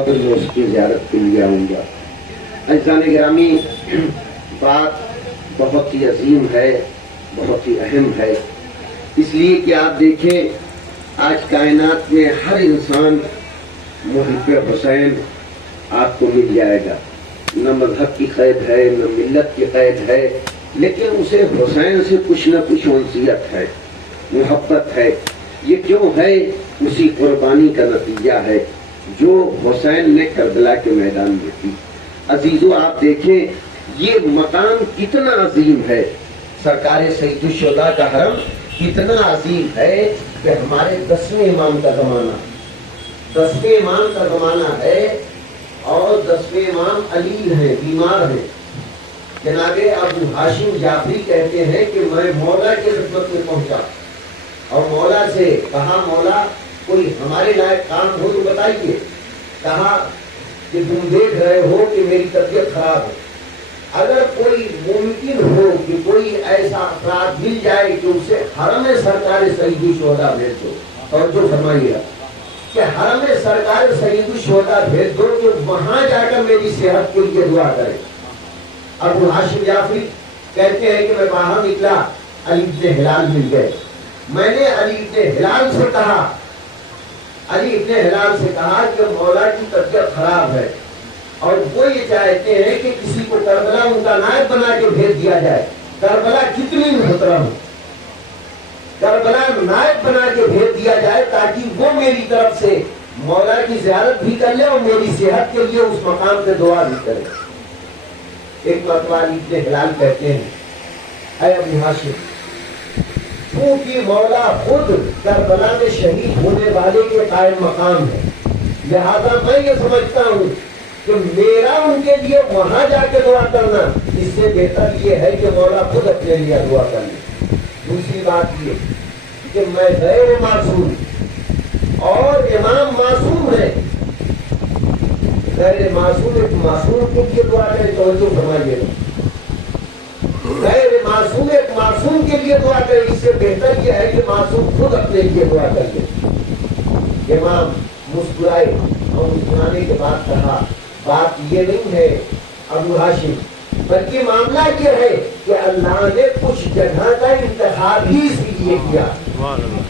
قبر میں اس کی زیارت کے لیے آؤں گا۔ عزیزان گرامی، بات بہت ہی عظیم ہے، بہت ہی اہم ہے، اس لیے کہ آپ دیکھیں آج کائنات میں ہر انسان محب حسین آپ کو مل جائے گا، نہ مذہب کی قید ہے نہ ملت کی قید ہے، لیکن اسے حسین سے کچھ نہ کچھ انسیت ہے، محبت ہے۔ یہ کیوں ہے؟ اسی قربانی کا نتیجہ ہے جو حسین نے کربلا کے میدان میں کی۔ عزیزو آپ دیکھیں یہ مقام کتنا عظیم ہے، سرکار سید الشہداء کا حرم کتنا عظیم ہے کہ ہمارے 10ویں امام کا زمانہ، 10ویں امام کا زمانہ ہے، اور 10ویں امام علی ہیں، بیمار ہیں۔ جناب ابو ہاشم جعفری کہتے ہیں کہ میں مولا کی خدمت میں پہنچا اور مولا سے کہا مولا کوئی ہمارے لائق کام ہو تو بتائیے۔ کہا کہ تم دیکھ رہے ہو کہ میری طبیعت خراب ہے، اگر کوئی ممکن ہو کہ کوئی ایسا افراد مل جائے کہ اسے حرم سرکار سید الشہداء بھیج دو، اور جو فرمائیے کہ حرم سرکار سید الشہداء بھیج دو کہ وہاں جا کر میری صحت کے لیے دعا کرے۔ ابو ہاشم جعفری کہتے ہیں کہ میں باہر نکلا، علی ابن ہلال مل گئے۔ میں نے علی ابن ہلال سے کہا کہ مولا کی طبیعت خراب ہے اور وہ یہ چاہتے ہیں کہ کسی کو کربلا ان کا نائب بنا کے بھیج دیا جائے۔ کربلا کتنی محترم ہے، کربلا نائب بنا کے بھیج دیا جائے تاکہ وہ میری طرف سے مولا کی زیارت بھی کر لے اور میری صحت کے لیے اس مقام پہ دعا بھی کرے۔ ایک مرتبہ علی ابن ہلال کہتے ہیں اے ابو ہاشم، کیونکہ مولا خود کربلا میں شہید ہونے والے کے قائم مقام ہے، لہذا میں یہ سمجھتا ہوں کہ میرا ان کے لیے وہاں جا کے دعا کرنا اس سے بہتر یہ ہے کہ مولا خود اپنے لیے دعا کر لے۔ دوسری بات یہ کہ میں غیر معصوم اور امام معصوم ہے، غیر معصوم ایک معصوم کے لیے دعا کرے، توجہ فرمائیے، غیر معصوم ایک معصوم کے لیے دعا کرے، اس سے بہتر یہ ہے کہ معصوم خود اپنے لیے دعا کر لے۔ امام مسکرائے اور مسکرانے کے بعد کہا بات یہ نہیں ہے ابو ہاشم، بلکہ معاملہ یہ ہے کہ اللہ نے کچھ جگہ کا انتخاب ہی اس لیے کیا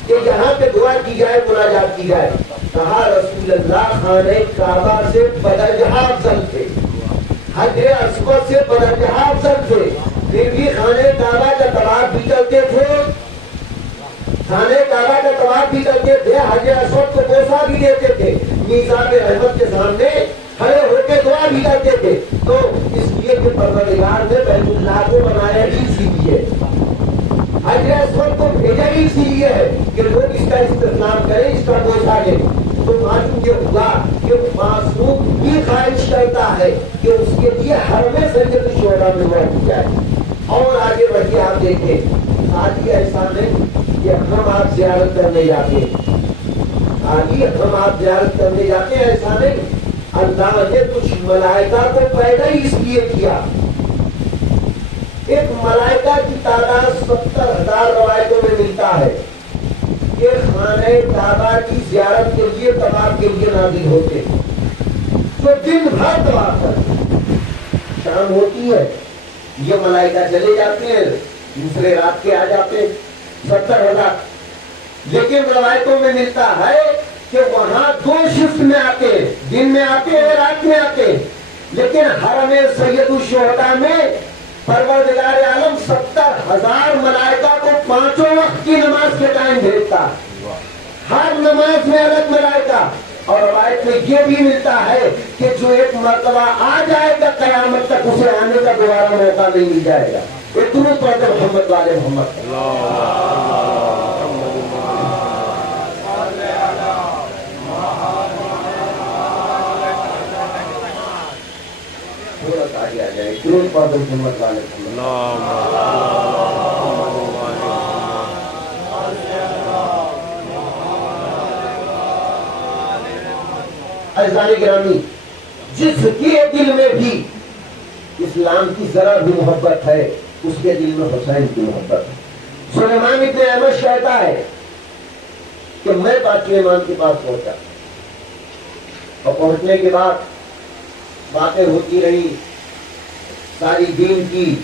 کہ جہاں پہ دعا کی جائے، مناجات کی جائے۔ کہا رسول اللہ خانہ کعبہ سے بدرجہ افضل تھے، حجر اسود سے بدرجہ افضل تھے، پھر بھی خانہ کعبہ کا طواف بھی کرتے تھے، خانہ کعبہ کا طواف بھی کرتے تھے، حجر اسود کو بوسہ بھی دیتے تھے، میزان رحمت کے سامنے کھڑے ہو کے دعا بھی کرتے تھے۔ تو اس لیے کہ پروردگار نے بیت اللہ کو بنایا ہی اسی لیے، حجر اسود کو بھیجا ہی اسی لیے ہے کہ لوگ اس کا استعمال کریں، اس کا بوسہ لیں۔ تو معلوم یہ ہوا کہ معصوم بھی خواہش کرتا ہے کہ اس کے لیے حرم سید الشہداء میں موت جائے۔ اور آگے بڑھیے آپ دیکھیں، خالی ایسا نہیں کہ ہم آپ زیارت کرنے جاتے ہیں، خالی ہم آپ زیارت کرنے جاتے ہیں ایسا نہیں، اللہ نے کچھ ملائکہ کو پیدا ہی اس لیے کیا۔ ایک ملائکہ کی تعداد 70,000 روایتوں میں ملتا ہے کہ خانہ کعبہ کی زیارت کے لیے طواف کے لیے نازل ہوتے ہیں، تو دن بھر طواف کرتے، شام ہوتی ہے یہ ملائکہ چلے جاتے ہیں، دوسرے رات کے آ جاتے ہیں 70,000۔ لیکن روایتوں میں ملتا ہے کہ وہاں 2 شفٹ میں آتے ہیں، دن میں آتے ہیں رات میں آتے ہیں، لیکن حرم سید الشہداء میں پروردگار عالم 70,000 ملائکہ کو 5 وقت کی نماز کے ٹائم بھیجتا، ہر نماز میں الگ ملائکہ۔ اور روایت میں یہ بھی ملتا ہے کہ جو ایک مرتبہ آ جائے گا قیامت تک اسے آنے کا دوبارہ موقع نہیں مل جائے گا۔ اتنے پڑھتے محمد والے محمد عزیزان گرامی، جس کے دل میں بھی اسلام کی ذرا بھی محبت ہے اس کے دل میں حسین کی محبت ہے۔ سلیمان ابن احمد کہتا ہے کہ میں باقی امام کے پاس پہنچا، اور پہنچنے کے بعد باتیں ہوتی رہی، ساری دین کی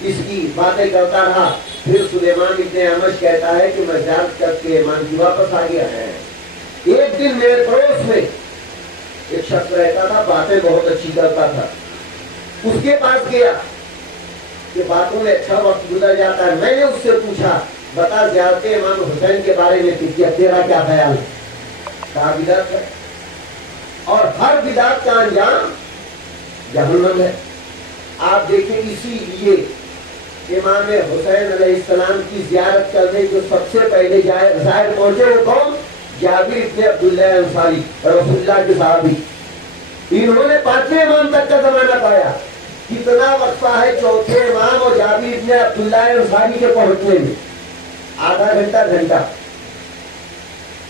اس کی باتیں کرتا رہا. پھر سلیمان ابن احمد کہتا ہے کہ میں زیارت کر کے ایمان کی واپس آ گیا ہے. ایک دن میرے پڑوس میں ایک شخص رہتا تھا، باتیں بہت اچھی کرتا تھا. اس کے پاس گیا کہ باتوں میں اچھا وقت گزر جاتا ہے. میں نے اس سے پوچھا بتا زیارت امام حسین کے بارے میں تیرا کیا خیال ہے؟ کہا بدعت ہے، اور ہر بدعت کا انجام جہنم ہے. آپ دیکھیں اسی لیے امام حسین علیہ السلام کی زیارت کرنے جو سب سے پہلے ظاہر پہنچے وہ کون؟ جابر ابن عبداللہ انصاری، رسول اللہ کے صحابی. انہوں نے پانچویں امام تک کا زمانہ پایا. کتنا وقفہ ہے چوتھے امام اور جابر ابن عبداللہ انصاری کے پہنچنے میں؟ آدھا گھنٹہ.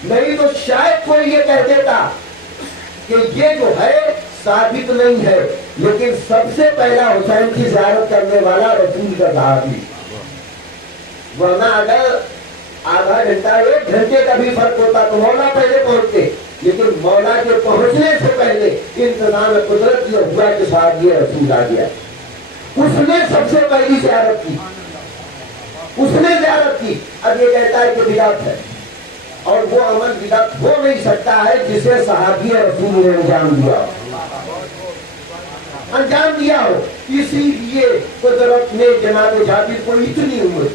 نہیں تو شاید کوئی یہ کہہ دیتا کہ یہ جو ہے ثابت نہیں ہے، لیکن سب سے پہلا حسین کی زیارت کرنے والا رسول کا صحابی. ورنہ اگر آدھا گھنٹہ ایک گھنٹے کا بھی فرق ہوتا تو مولا پہلے پہنچتے، لیکن مولا کے پہنچنے سے پہلے انتظام قدرت یہ ہوا کہ صاحب یہ رسول آ گیا. اس نے سب سے پہلی زیارت کی، اس نے زیارت کی. اب یہ کہتا ہے کہ بدعت ہے، اور وہ عمل بدعت ہو نہیں سکتا ہے جسے صحابی رسول نے انجام دیا ہو. اسی لیے قدرت نے جناب جابر کو اتنی عمر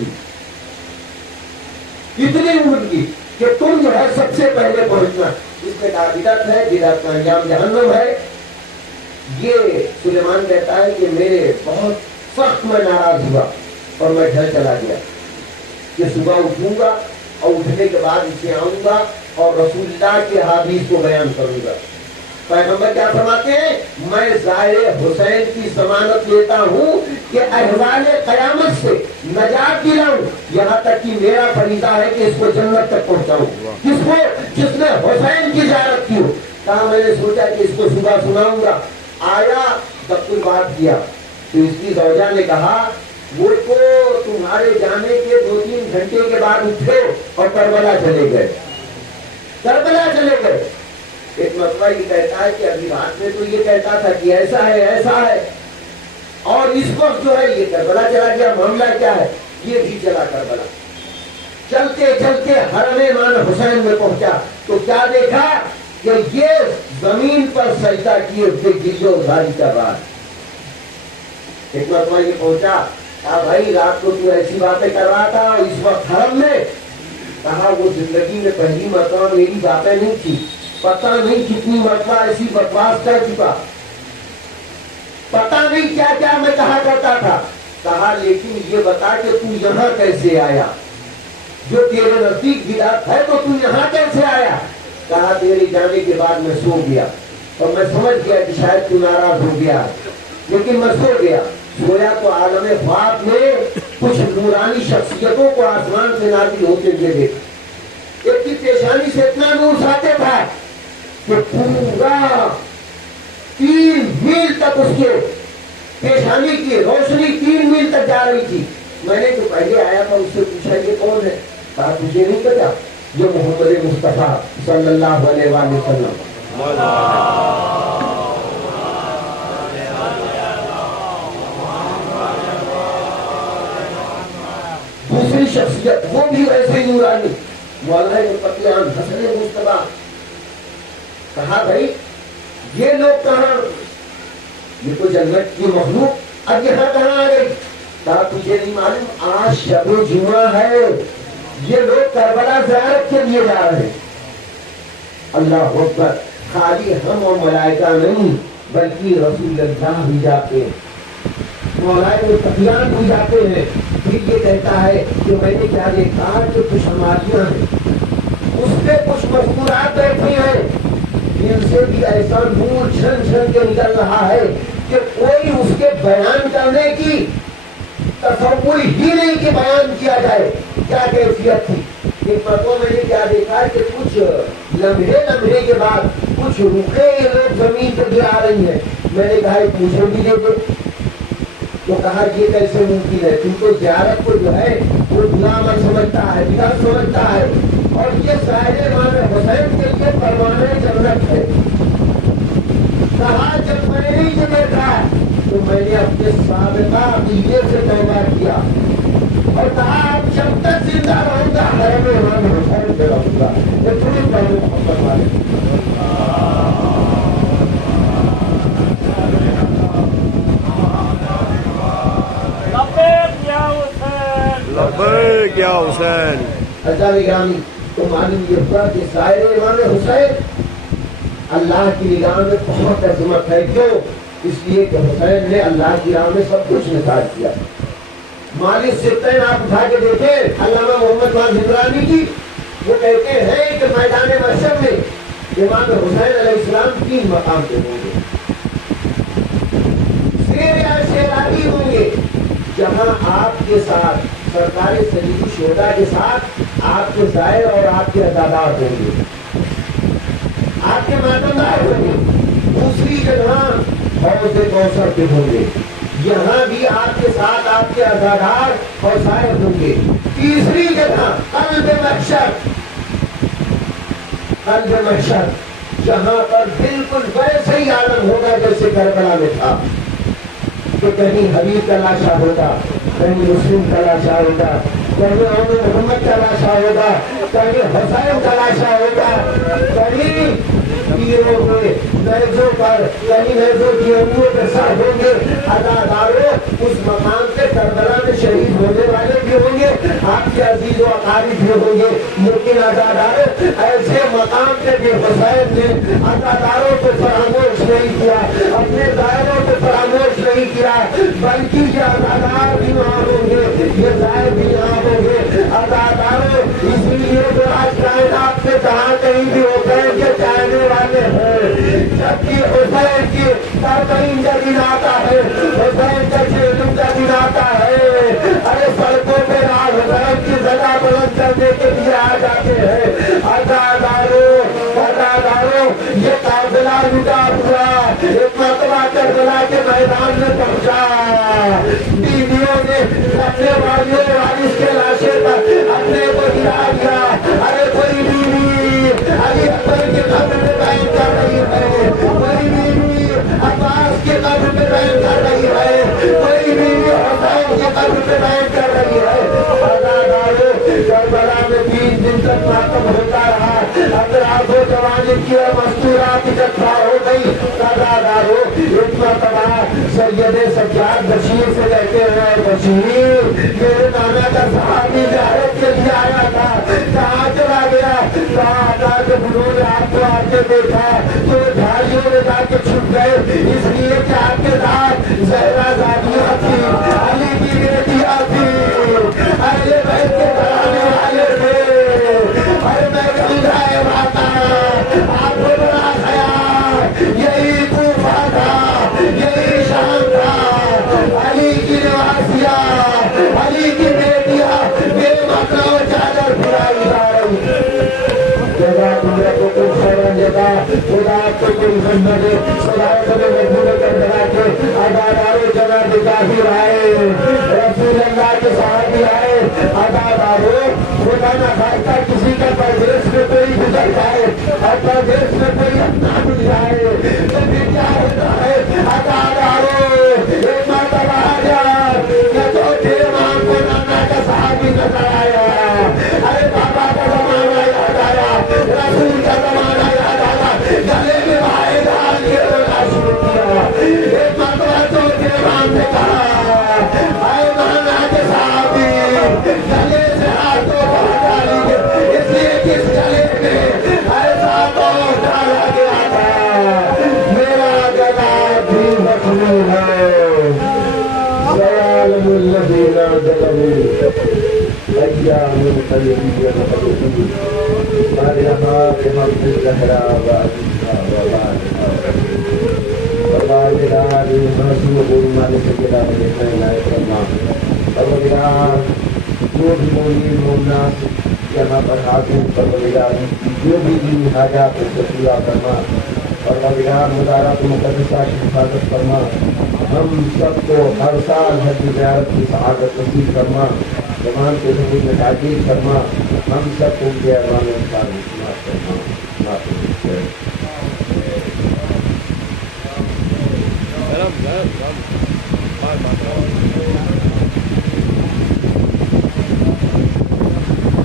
کی کہ تم جو ہے سب سے پہلے پہنچنا. اس نے کہا بدعت ہے، بدعت کا انجام جہنم ہے. یہ سلیمان کہتا ہے کہ میرے بہت سخت میں ناراض ہوا اور میں گھر چلا گیا کہ صبح اٹھوں گا اور اٹھنے کے بعد اسے آؤں گا اور رسول اللہ کے حدیث کو بیان کروں گا. پیغمبر کیا فرماتے ہیں؟ میں ظاہر حسین کی ضمانت لیتا ہوں کہ احوال قیامت سے نجات دلاؤں، یہاں تک کہ میرا فریضہ ہے کہ اس کو جنت تک پہنچاؤں. جس نے حسین کی زیارت کی ہو. کہا میں نے سوچا کہ اس کو صبح سناؤں گا. آیا دفتر بات کیا تو اس کی زوجہ نے کہا وہ تو تمہارے جانے کے 2-3 گھنٹے کے بعد اٹھے اور کربلا چلے گئے. ایک مسئلہ یہ کہتا ہے کہ ابھی رات میں تو یہ کہتا تھا کہ ایسا ہے اور اس وقت جو ہے یہ کربلا چلا گیا. معاملہ کیا ہے؟ یہ بھی چلا کربلا. چلتے حرم امام حسین میں پہنچا تو کیا دیکھا کہ یہ زمین پر سجدہ کیے ہوئے گریو ازاری کر رہا ہے. ایک مرتبہ یہ پہنچا، کہا بھائی رات کو تو ایسی باتیں کر رہا تھا اس وقت حرم میں. کہا وہ زندگی میں پہلی مرتبہ میری باتیں نہیں تھی، پتہ نہیں کتنی مرتبہ ایسی بکواس کر چکا، پتہ نہیں کیا کیا میں کہا کرتا تھا. کہا لیکن یہ بتا کہ تو یہاں کیسے آیا؟ جو تیرے نزدیک بدعت ہے تو یہاں کیسے آیا؟ کہا تیرے جانے کے بعد میں سو گیا اور میں سمجھ گیا کہ شاید تو ناراض ہو گیا، لیکن میں سو گیا. سویا تو عالم خواب میں کچھ نورانی شخصیتوں کو آسمان سے نازل ہوتے ہوئے دیکھا. ایک کی پیشانی سے اتنا نور ساتے تھا کہ پورا 3 میل تک اس کے پیشانی کی روشنی 3 میل تک جا رہی تھی. میں نے جو پہلے آیا تھا اس سے پوچھا یہ کون ہے؟ کہا تجھے نہیں پتا یہ محمد مصطفیٰ صلی اللہ علیہ وآلہ وسلم. دوسری شخصیت وہ بھی ویسے ہی نورانی، مولانا پتیان حسن مصطفیٰ. کہا بھائی یہ لوگ کہاں؟ یہ تو جنت کی مخلوق اب یہاں کہاں آ گئی؟ کہا تجھے نہیں معلوم آج شب جمعہ ہے، یہ لوگ کربلا زیارت کے لیے جا رہے ہیں. اللہ اکبر. خالی ہم اور ملائکہ نہیں بلکہ رسول اللہ بھی جاتے ہیں، مولانا پتیان بھی جاتے ہیں. پھر یہ کہتا ہے کہ میں نے کیا دیکھا کہ کچھ ہماریاں ہیں، اس پہ کچھ مذکورات بیٹھے ہیں، ان سے بھی ایسا نور چھن چھن کے نکل رہا ہے کہ کوئی اس کے بیان کرنے کی تصور ہی نہیں کہ بیان کیا جائے. کیا کیفیت تھی؟ ایک مرتبہ میں نے کیا دیکھا کہ کچھ لمحے کے بعد کچھ روحیں لوگ زمین پہ گرا رہی ہیں. میں نے کہا مجھے بھی دے دو. تو کہا یہ کیسے ممکن ہے؟ تم تو زیارت کو جو ہے وہ غلام سمجھتا ہے، بدعت سمجھتا ہے، اور یہ ظاہر امام حسین کے لیے پروانہ جنت ہے. میں نے اپنے سابقہ عقیدے سے توبہ کیا اور کہا اب جب تک زندہ رہوں گا حرم امام حسین پہ رہوں گا. یہ درود پڑھو محمد والے. لبیک یا حسین. عزیزان گرامی، تو معلوم یہ ہوا کہ سائر امام حسین اللہ کی نگاہ میں بہت عظمت ہے. کیوں؟ اس لیے کہ حسین نے اللہ کی راہ میں سب کچھ نثار کیا. مالی سبتین آپ اٹھا کے دیکھیں علامہ محمد وان زندرانی کی، وہ کہتے ہیں کہ میدان محشر میں امام حسین علیہ السلام 3 مقام پہ ہوں گے. شیر یا شیرانی ہوں گے جہاں آپ کے ساتھ سرکار سیدی شہداء کے ساتھ آپ کے زائر اور آپ کے عزادار ہوں گے، آپ کے ماتمدار ہوں گے. دوسری جگہ حوض کوثر پہ ہوں گے، یہاں بھی آپ کے ساتھ آپ کے عزادار اور زائر ہوں گے. تیسری جگہ قلب محشر جہاں پر بالکل ویسے ہی عالم ہوگا جیسے کربلا میں تھا، کہ کہیں حبیب کا لاشا ہوگا، کہیں مسلم کا لاشا ہوگا، کہیں عمر محمد کا لاشا ہوگا، کہیں حسین کا لاشا ہوگا، کہیں پیروں کے نیزوں پر، کہیں نیزوں کی انگلیوں کے سر ہوں گے. عزاداروں اس مقام پہ کربلا میں شہید ہونے والے بھی ہوں گے، آپ کے عزیز و اقارب بھی ہوں گے. لیکن عزاداروں ایسے مقام پہ بھی حسین نے عزاداروں کو فراموش نہیں کیا، اپنے زائروں کو فراموش نہیں کیا، بلکہ یہ عزادار بھی وہاں ہوں گے، یہ زائر بھی وہاں ہوں گے. عزاداروں اسی لیے جو آج کائنات میں جہاں کہیں بھی حسین کے چاہنے والے ہیں، جبکہ حسین کی تربین کا دن آتا ہے، حسین کا چہلم کا دن آتا ہے، ارے سڑکوں پہ راہ حسین کی زدہ بلند کرنے کے لیے آ جاتے ہیں. عزاداروں یہ قافلہ لٹا ہوا ایک مرتبہ کربلا کے میدان میں پہنچا. بیویوں نے اپنے والیوں وارث کے لاشے پر اپنے کو گرا دیا. ارے کوئی بیوی علی اکبر کے قبر میں بیان کر رہی ہے، کوئی بیوی عباس کے قبر میں بیان کر رہی ہے، کوئی بیوی حسین کے قبر میں بیان کر رہی ہے. عزاداروں کربلا میں 3 دن تک ماتم ہوتا رہا، اطراف و جوانب کی مستورات اکٹھا ہو گئی. عزاداروں ایک مرتبہ سید سجاد بشیر سے کہتے ہیں، بشیر میرے نانا کا صحابی زیارت کے لیے آیا تھا، کہاں چلا گیا؟ کہا تھا کہ انہوں نے آپ کو آ کے دیکھا تو جھاڑیوں میں جا کے چھپ گئے، اس لیے کہ آپ کے ساتھ زہرا زادیاں تھی، علی کی بیٹیاں تھی، اہل بیت کے گھرانے والے تھے. اور میں سمجھائے بات آپ کو بڑا خیال یہی کوفہ تھا، یہی شام تھا. علی کی نواسیاں، علی کی بیٹیاں بے مطلب چادر پھرائی جا رہی. جگہ تمہیں کو کچھ خیرن جگہ خدا آپ کو کوئی خدمت ہے سلائے سبے مجبور کر بنا کے عزاداروں جگہ دکھاہی آئے، رسول اللہ کے صحابی آئے. عزاداروں خدا نہ خواستہ کسی کا پردیس میں کوئی گزر جائے اور پردیس میں کوئی اپنا مل جائے تو پھر کیا ہوتا ہے؟ عزاداروں ایک مرتبہ آ گیا کہ تو تیرے ماں کو نانا کا صحابی نظر آیا، ارے بابا کا زمانہ یاد آیا، رسول کا زمانہ یاد آیا، گلے میں بھائی ڈال کے رونا شروع کیا. ایک مرتبہ تو تیرے ماں نے کہا، اے نانا کے صحابی گلے سے ہاتھوں کو ہٹا لیجیے، اس لیے کس گلے میں ایسا تو ڈالا گیا تھا، میرا گلا بھی زخمی ہے. سیالم الذین ظلموا ایام قلیل مقبول مرحبا بمقت الزہرا وعزیزہ وبارکہ پروردگار رسول اللہ سیدنا محمد فرما. پروردگار جو بھی مومن مومنات یہاں پر حاضر، پروردگار جو بھی دین حاجات اس کو پورا فرما. پروردگار مزارات مقدسہ کی حفاظت فرما. ہم سب کو ہر سال حج زیارت کی سعادت نصیب فرما. زمان کو زندگی میں تعجیل فرما. ہم سب کو کے امان انسان معاف فرما. معاف بات